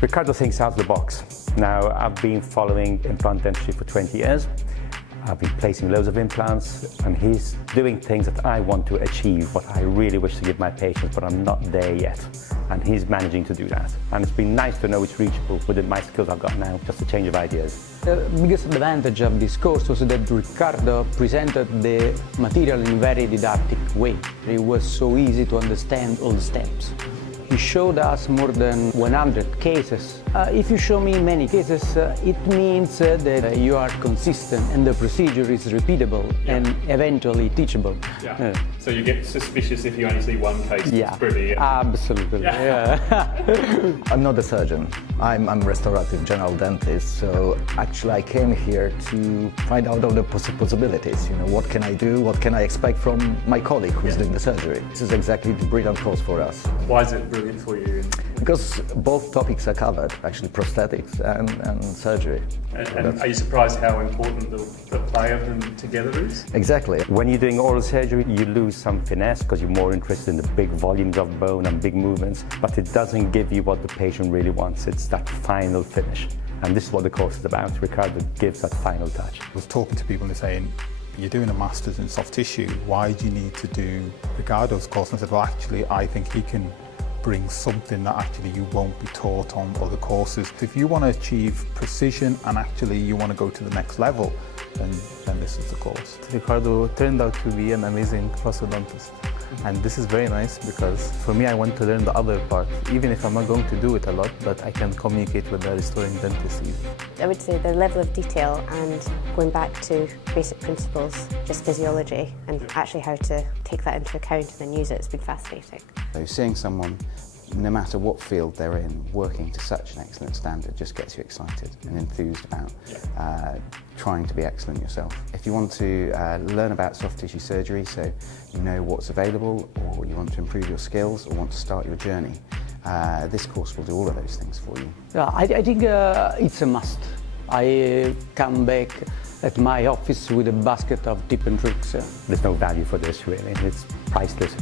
Ricardo thinks out of the box. Now, I've been following implant dentistry for 20 years. I've been placing loads of implants, and he's doing things that I want to achieve, what I really wish to give my patients, but I'm not there yet. And he's managing to do that. And it's been nice to know it's reachable within my skills I've got now, just a change of ideas. The biggest advantage of this course was that Ricardo presented the material in a very didactic way. It was so easy to understand all the steps. He showed us more than 100 cases. If you show me many cases, it means that you are consistent and the procedure is repeatable and eventually teachable. Yeah. So you get suspicious if you only see one case. Yeah, It's pretty. absolutely. Yeah. I'm not a surgeon. I'm a restorative general dentist. So actually I came here to find out all the possibilities. You know, what can I do? What can I expect from my colleague who's doing the surgery? This is exactly the brilliant course for us. Why is it brilliant for you? Because both topics are covered, actually prosthetics and surgery. And are you surprised how important the play of them together is? Exactly. When you're doing oral surgery, you lose some finesse because you're more interested in the big volumes of bone and big movements, but it doesn't give you what the patient really wants. It's that final finish. And this is what the course is about. Ricardo gives that final touch. I was talking to people and they're saying, you're doing a master's in soft tissue, why do you need to do Ricardo's course? And I said, well, actually, I think he can bring something that actually you won't be taught on other courses. If you want to achieve precision and actually you want to go to the next level, then this is the course. Ricardo turned out to be an amazing prosthodontist. And this is very nice because for me I want to learn the other part, even if I'm not going to do it a lot, but I can communicate with the restoring dentist even. I would say the level of detail and going back to basic principles, just physiology, and actually how to take that into account and then use it, it's been fascinating. So seeing someone, no matter what field they're in, working to such an excellent standard just gets you excited and enthused about trying to be excellent yourself. If you want to learn about soft tissue surgery, so you know what's available, or you want to improve your skills, or want to start your journey, this course will do all of those things for you. Yeah, I think it's a must. I come back at my office with a basket of tips and tricks. There's no value for this, really. It's priceless.